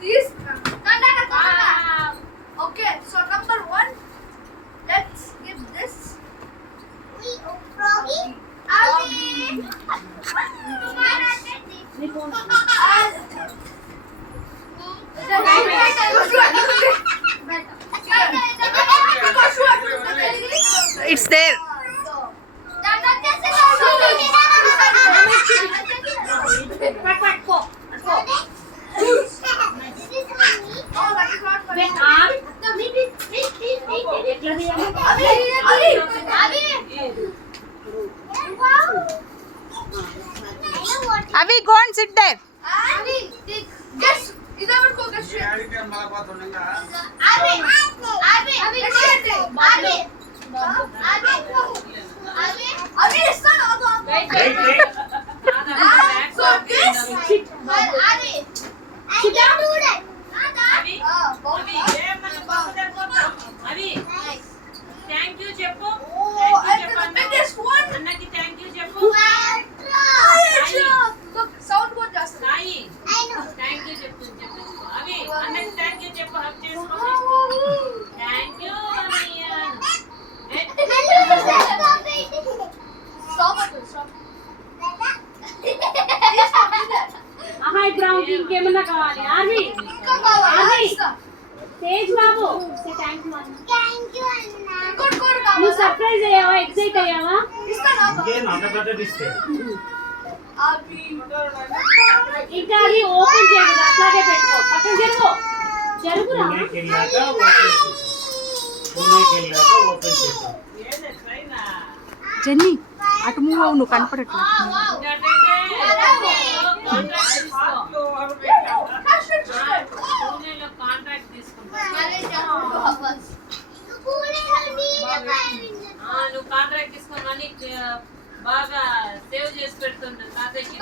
These. Okay, so number 1, let's give this. It's there. Avi, go and sit there. Guess. इधर को guess. अभी इसका ना so this thank you చెప్పు biggest one. అన్నకి thank you చెప్పు Look, sound बहुत जास्त సాయి థ్యాంక్ యూ చెప్పు చెప్పు అవి అన్నకి థ్యాంక్ యూ చెప్పు హక్ చేసుకో థ్యాంక్ యూ Stop. ఆహా ఇప్పుడు ఇంకేమన్నా కావాలి ఆర్వి తేజ్ బాబు సే థ్యాంక్ యూ అన్న నువ్వు సర్ప్రైజ్ అయ్యావా ఎక్సైట్ అయ్యావా ఇంకా అది ఓపెన్ చేయదు అట్లాగే పెట్టుకో పక్కన జరుగురా జెన్నీ అటు మూవ్ అవు, నువ్వు కనపడట్లేదు. కాంట్రాక్ట్ తీసుకుంటా నువ్వు కాంట్రాక్ట్ తీసుకున్నాని బాగా సేవ్ చేసి పెడుతుంటా తాతయ్యకి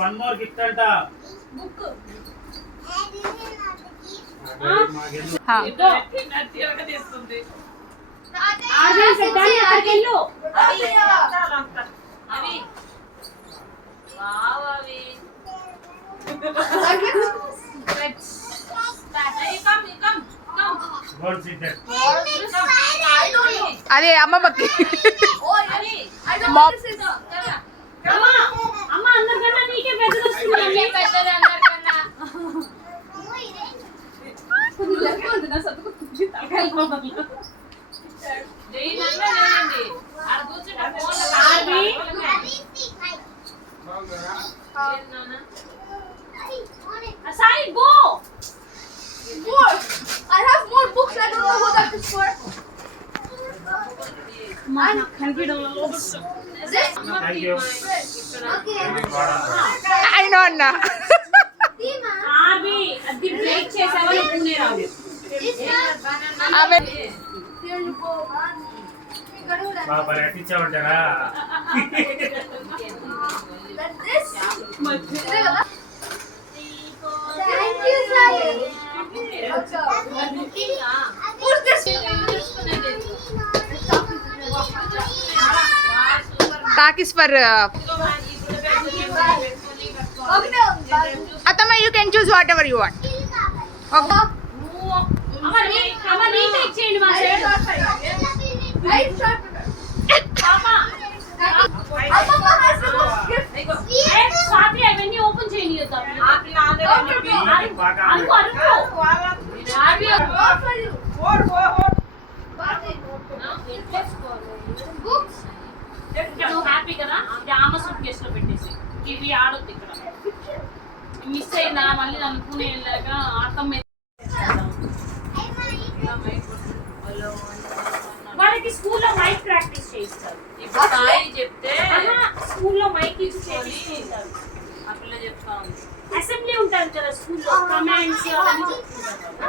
వన్ మోర్ గిఫ్ట్ అంట బుక్ తీసుకుంది అవి బావి అదే అమ్మమ్మకి. అమ్మ అందరికన్నా నీకే పెద్దది వస్తుంది Asai, go! More. I have more books. I don't know what that is for. I know అన్న. అది బ్రేక్ చేసావా నువ్వునే రావు ఆమె Here you go, man. బాబా ఎట్టించామంటారా Like this. Thank you, Sai. Put this. Talkies for అత్తమ్మ, you can choose whatever you want. అమ్మ neat ఇచ్చేయండి మా సైడ్ స్వాతి అవన్నీ ఓపెన్ చేయనియొద్దు నువ్వు హ్యాపీ కదా ఇది ఆమె సూట్ కేసులో పెట్టేసి ఇవి ఆడొద్దు ఇక్కడ మిస్ అయిందా మళ్ళీ నన్ను పూణే వెళ్ళాక ఆటం మీద వాళ్ళకి స్కూల్లో మైక్ ప్రాక్టీస్ చేయిస్తారు ఇప్పుడు సాయి చెప్తే స్కూల్లో మైక్ యూజ్ చేయిస్తారు ఆ పిల్ల చెప్తా ఉంది అసెంబ్లీ ఉంటుంది కదా స్కూల్లో కమాండ్స్ అవన్నీ చెప్తుంటారు కదా